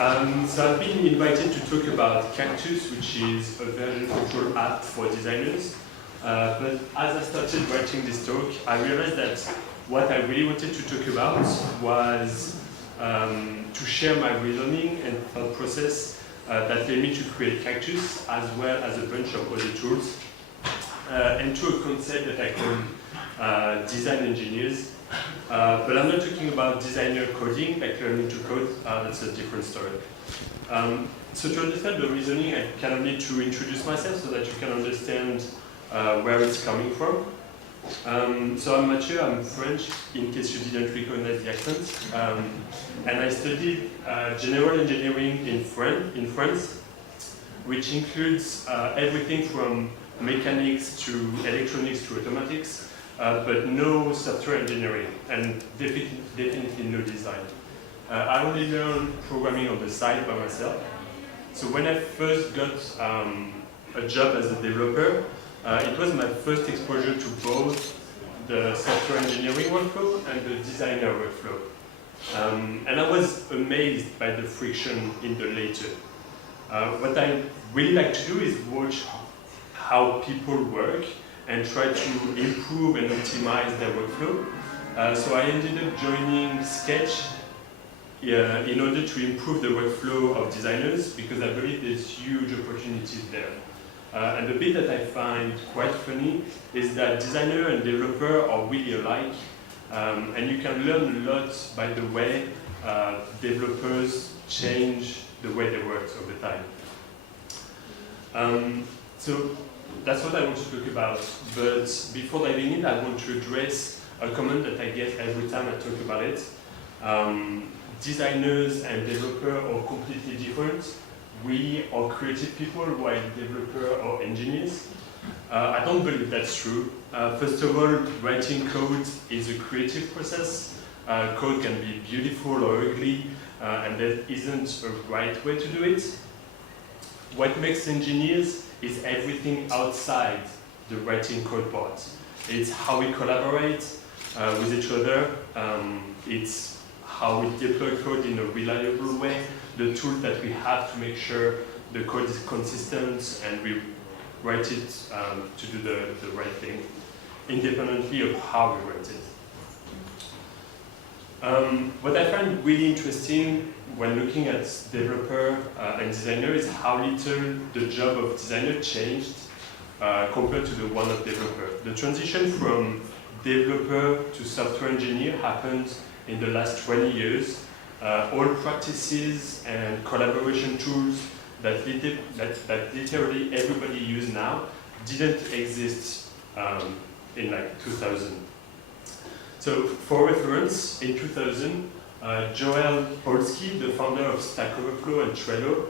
So I've been invited to talk about Cactus, which is a version control app for designers. But as I started writing this talk, I realized that what I really wanted to talk about was to share my reasoning and thought process that led me to create Cactus, as well as a bunch of other tools, and to a concept that I call design engineers. But I'm not talking about designer coding, like learning to code. That's a different story. So to understand the reasoning, I kind of need to introduce myself so that you can understand where it's coming from. So I'm Mathieu, I'm French, in case you didn't recognize the accent. And I studied general engineering in France, which includes everything from mechanics to electronics to automatics. But no software engineering, and definitely no design. I only learned programming on the side by myself. So when I first got a job as a developer, it was my first exposure to both the software engineering workflow and the designer workflow. And I was amazed by the friction in the latter. What I really like to do is watch how people work and try to improve and optimize their workflow. So I ended up joining Sketch in order to improve the workflow of designers, because I believe there's huge opportunities there. And the bit that I find quite funny is that designer and developer are really alike, and you can learn a lot by the way developers change the way they work over time. So that's what I want to talk about, but before diving in, I want to address a comment that I get every time I talk about it. Designers and developers are completely different. We are creative people, while developers are engineers. I don't believe that's true. First of all, writing code is a creative process. Code can be beautiful or ugly, and there isn't a right way to do it. What makes engineers is everything outside the writing code part. It's how we collaborate with each other. It's how we deploy code in a reliable way, the tools that we have to make sure the code is consistent and we write it to do the right thing, independently of how we write it. What I find really interesting when looking at developer and designer is how little the job of designer changed compared to the one of developer. The transition from developer to software engineer happened in the last 20 years. All practices and collaboration tools that literally everybody uses now didn't exist in like 2000. So for reference, in 2000, Joel Polsky, the founder of Stack Overflow and Trello,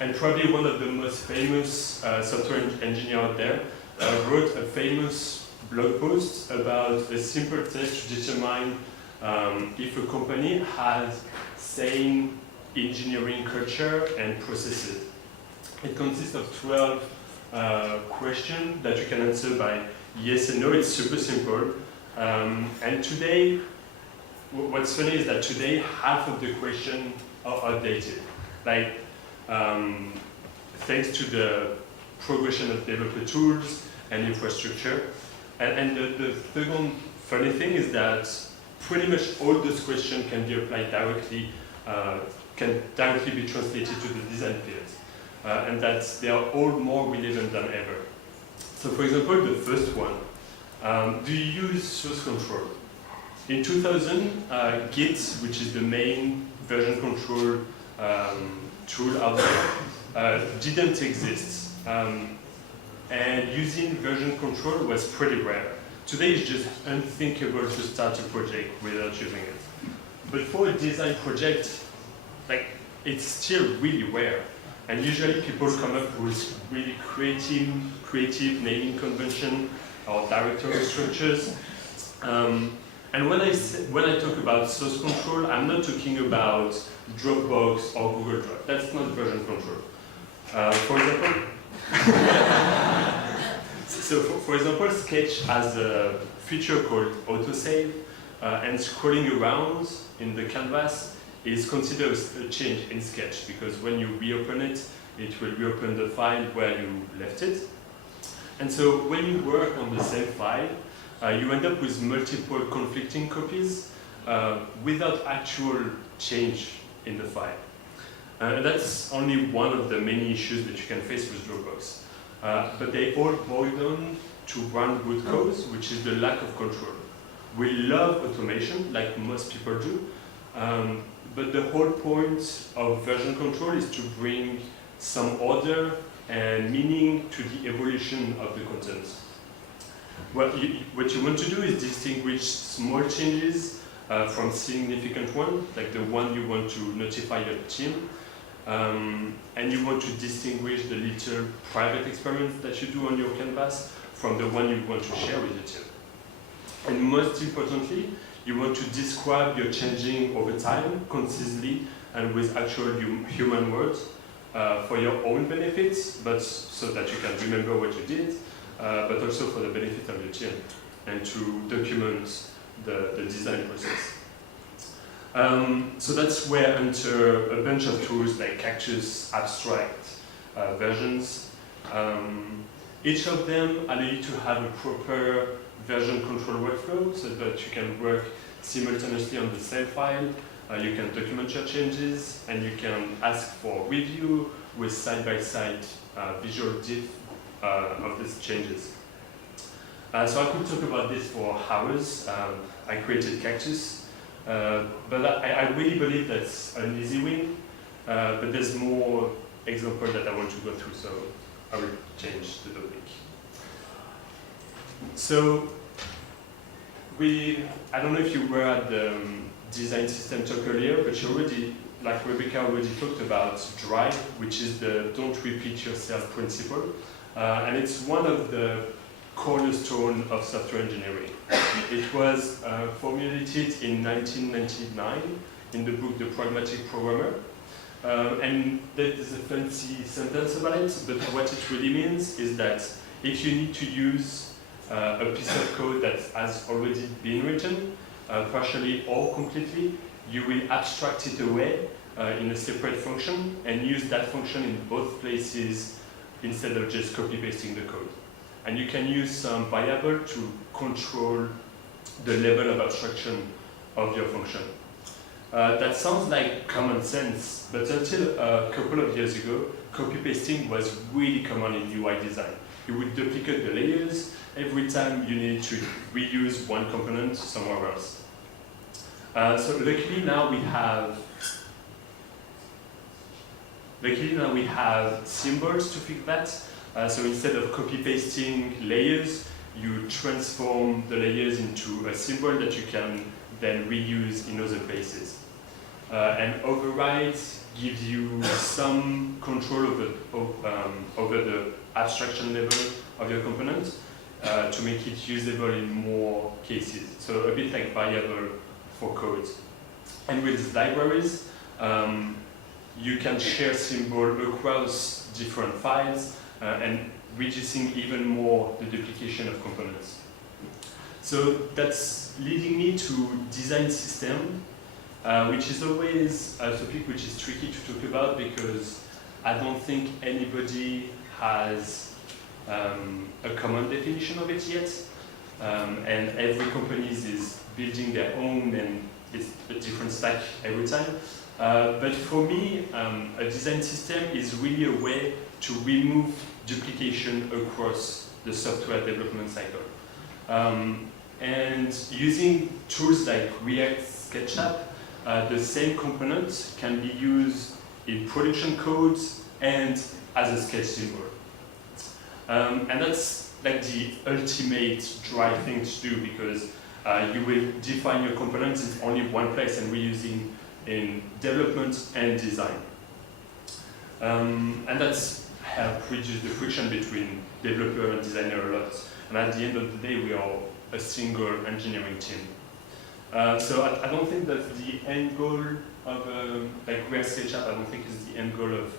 and probably one of the most famous software engineers out there, wrote a famous blog post about a simple test to determine if a company has same engineering culture and processes. It consists of 12 questions that you can answer by yes and no. It's super simple. And today, what's funny is that today half of the questions are outdated. Like, thanks to the progression of developer tools and infrastructure. And the second funny thing is that pretty much all those questions can be applied directly, can directly be translated to the design field. And that they are all more relevant than ever. So for example, the first one, do you use source control? In 2000, Git, which is the main version control tool out there, didn't exist. And using version control was pretty rare. Today it's just unthinkable to start a project without using it. But for a design project, like, it's still really rare. And usually people come up with really creative naming convention or directory structures. And when I talk about source control, I'm not talking about Dropbox or Google Drive. That's not version control. For example, for example, Sketch has a feature called autosave, and scrolling around in the canvas is considered a change in Sketch, because when you reopen it, it will reopen the file where you left it. And so when you work on the same file, you end up with multiple conflicting copies without actual change in the file. And that's only one of the many issues that you can face with Dropbox. But they all boil down to one root cause, which is the lack of control. We love automation, like most people do, but the whole point of version control is to bring some order and meaning to the evolution of the content. What you want to do is distinguish small changes from significant ones, like the one you want to notify your team, and you want to distinguish the little private experiments that you do on your canvas from the one you want to share with your team. And most importantly, you want to describe your changing over time, concisely, and with actual human words for your own benefits, but so that you can remember what you did, but also for the benefit of your team, and to document the design process. So that's where enter a bunch of tools like Cactus, Abstract, versions. Each of them allow you to have a proper version control workflow so that you can work simultaneously on the same file. You can document your changes, and you can ask for review with side-by-side visual diff of these changes. So I could talk about this for hours. I created Cactus, but I really believe that's an easy win. But there's more examples that I want to go through, so I will change the topic. So I don't know if you were at the design system talk earlier, but you already, like Rebecca already talked about Drive, which is the don't repeat yourself principle. And it's one of the cornerstone of software engineering. It was formulated in 1999 in the book The Pragmatic Programmer. And there's a fancy sentence about it, but what it really means is that if you need to use a piece of code that has already been written, partially or completely, you will abstract it away in a separate function and use that function in both places instead of just copy-pasting the code. And you can use some variable to control the level of abstraction of your function. That sounds like common sense, but until a couple of years ago, copy-pasting was really common in UI design. You would duplicate the layers every time you need to reuse one component somewhere else. So luckily now we have symbols to fix that. So instead of copy-pasting layers, you transform the layers into a symbol that you can then reuse in other places. And overrides gives you some control over the abstraction level of your component to make it usable in more cases. So a bit like variable for code. And with libraries, you can share symbol across different files and reducing even more the duplication of components. So that's leading me to design system, which is always a topic which is tricky to talk about because I don't think anybody has a common definition of it yet. And every company is building their own and it's a different stack every time. But for me, a design system is really a way to remove duplication across the software development cycle. And using tools like React SketchUp, the same component can be used in production codes and as a sketch symbol. And that's like the ultimate dry thing to do because you will define your components in only one place and reusing in development and design. And that's helped reduce the friction between developer and designer a lot. And at the end of the day, we are a single engineering team. So I don't think that's the end goal of like React SketchUp. I don't think it's the end goal of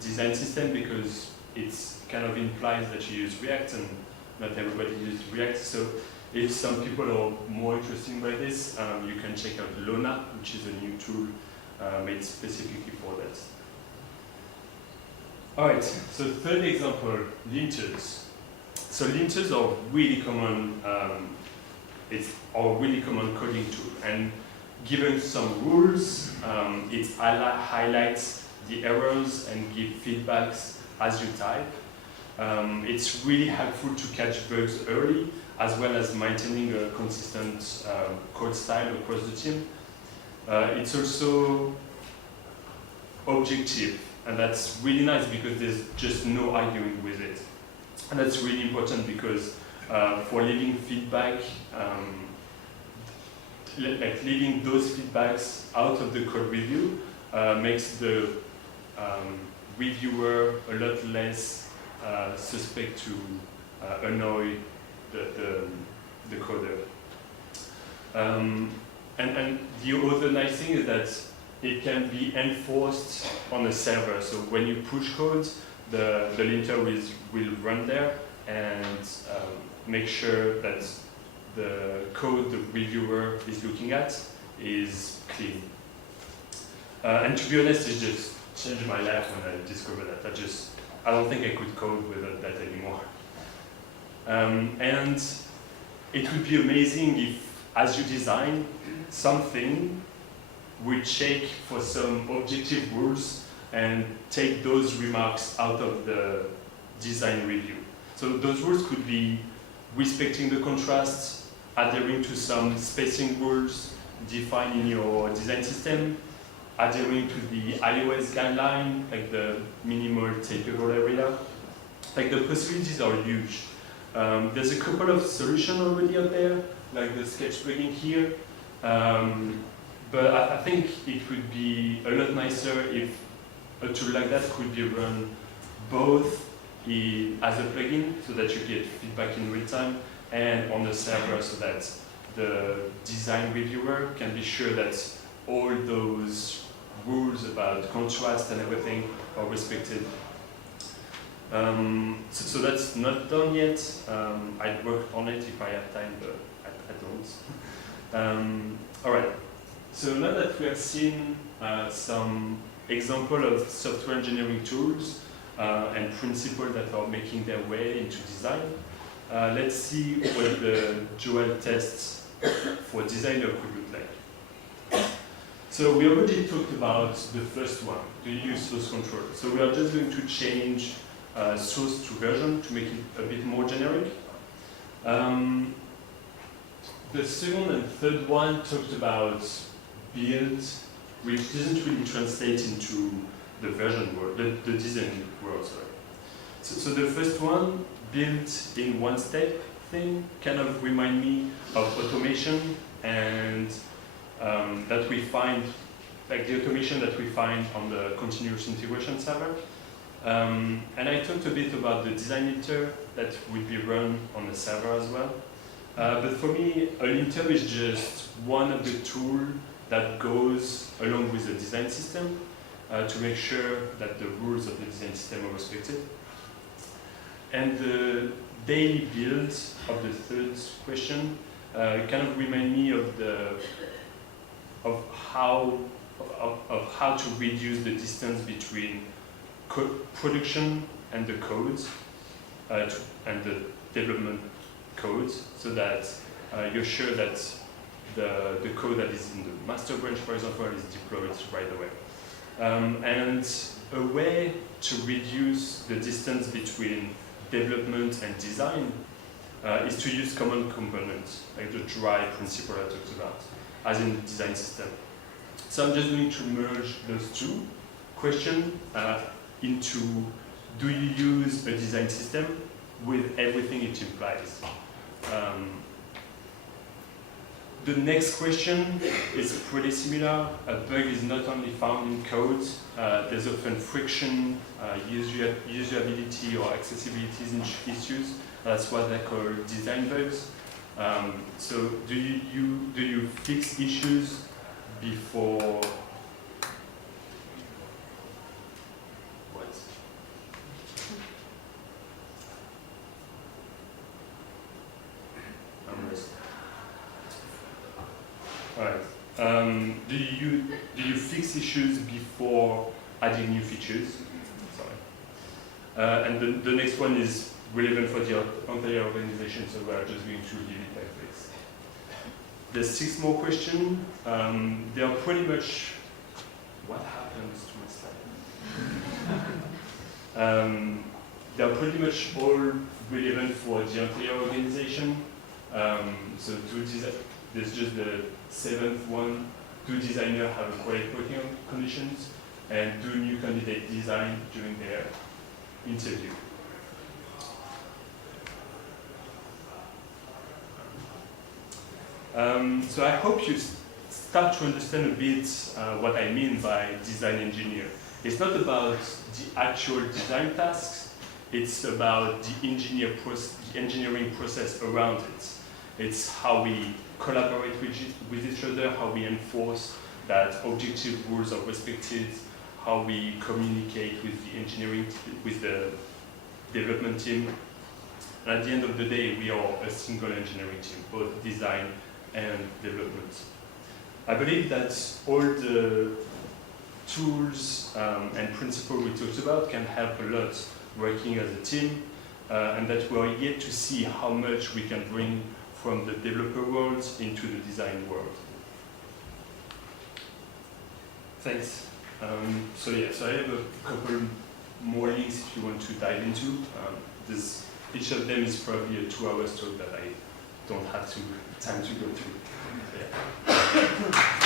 design system because it kind of implies that you use React and not everybody uses React. So if some people are more interested by this, you can check out Lona, which is a new tool made specifically for that. All right, so third example, linters. So linters are really common. It's a really common coding tool, and given some rules, it highlights the errors and give feedbacks as you type. It's really helpful to catch bugs early, as well as maintaining a consistent code style across the team. It's also objective, and that's really nice because there's just no arguing with it. And that's really important because for leaving feedback, like leaving those feedbacks out of the code review makes the reviewer a lot less suspect to annoy the coder. And the other nice thing is that it can be enforced on the server. So when you push code, the linter will run there and make sure that the code the reviewer is looking at is clean. And to be honest, it just changed my life when I discovered that. I don't think I could code without that anymore. And it would be amazing if, as you design something, we check for some objective rules and take those remarks out of the design review. So those rules could be respecting the contrast, adhering to some spacing rules defined in your design system, adhering to the iOS guideline, like the minimal tapeable area. Like the possibilities are huge. There's a couple of solutions already out there, like the sketch plugin here. But I think it would be a lot nicer if a tool like that could be run both as a plugin, so that you get feedback in real time, and on the server, so that the design reviewer can be sure that all those rules about contrast and everything are respected. So that's not done yet. I'd work on it if I have time, but I don't. All right. So now that we have seen some example of software engineering tools and principles that are making their way into design, let's see what the dual tests for designer could look like. So we already talked about the first one, to use source control. So we are just going to change source to version to make it a bit more generic. The second and third one talked about build, which doesn't really translate into the version world, the design world, sorry. So the first one, build in one step thing, kind of remind me of automation and that we find, like the automation that we find on the continuous integration server. And I talked a bit about the design linter that would be run on the server as well. But for me, a linter is just one of the tools that goes along with the design system to make sure that the rules of the design system are respected. And the daily build of the third question kind of remind me of how to reduce the distance between production and the code and the development code, so that you're sure that the code that is in the master branch, for example, is deployed right away. And a way to reduce the distance between development and design is to use common components, like the dry principle I talked about, as in the design system. So I'm just going to merge those two questions into, do you use a design system with everything it implies? The next question is pretty similar. A bug is not only found in code, there's often friction, usability or accessibility issues. That's what they call design bugs. So do you fix issues before what? Alright. Do you fix issues before adding new features? Sorry. And the next one is relevant for the entire organization, so we are just going to leave it like this. There's 6 more questions. They are pretty much what happens to my slide. They are pretty much all relevant for the entire organization. So there's just the 7th one. Do designers have quiet working conditions? And do new candidates design during their interview? So I hope you start to understand a bit what I mean by design engineer. It's not about the actual design tasks, it's about the engineering process around it. It's how we collaborate with each other, how we enforce that objective rules are respected, how we communicate with the development team. And at the end of the day, we are a single engineering team, both design and development. I believe that all the tools and principles we talked about can help a lot working as a team, and that we are yet to see how much we can bring from the developer world into the design world. Thanks. So I have a couple more links if you want to dive into. Each of them is probably a 2-hour talk that I don't have time to go through. Yeah.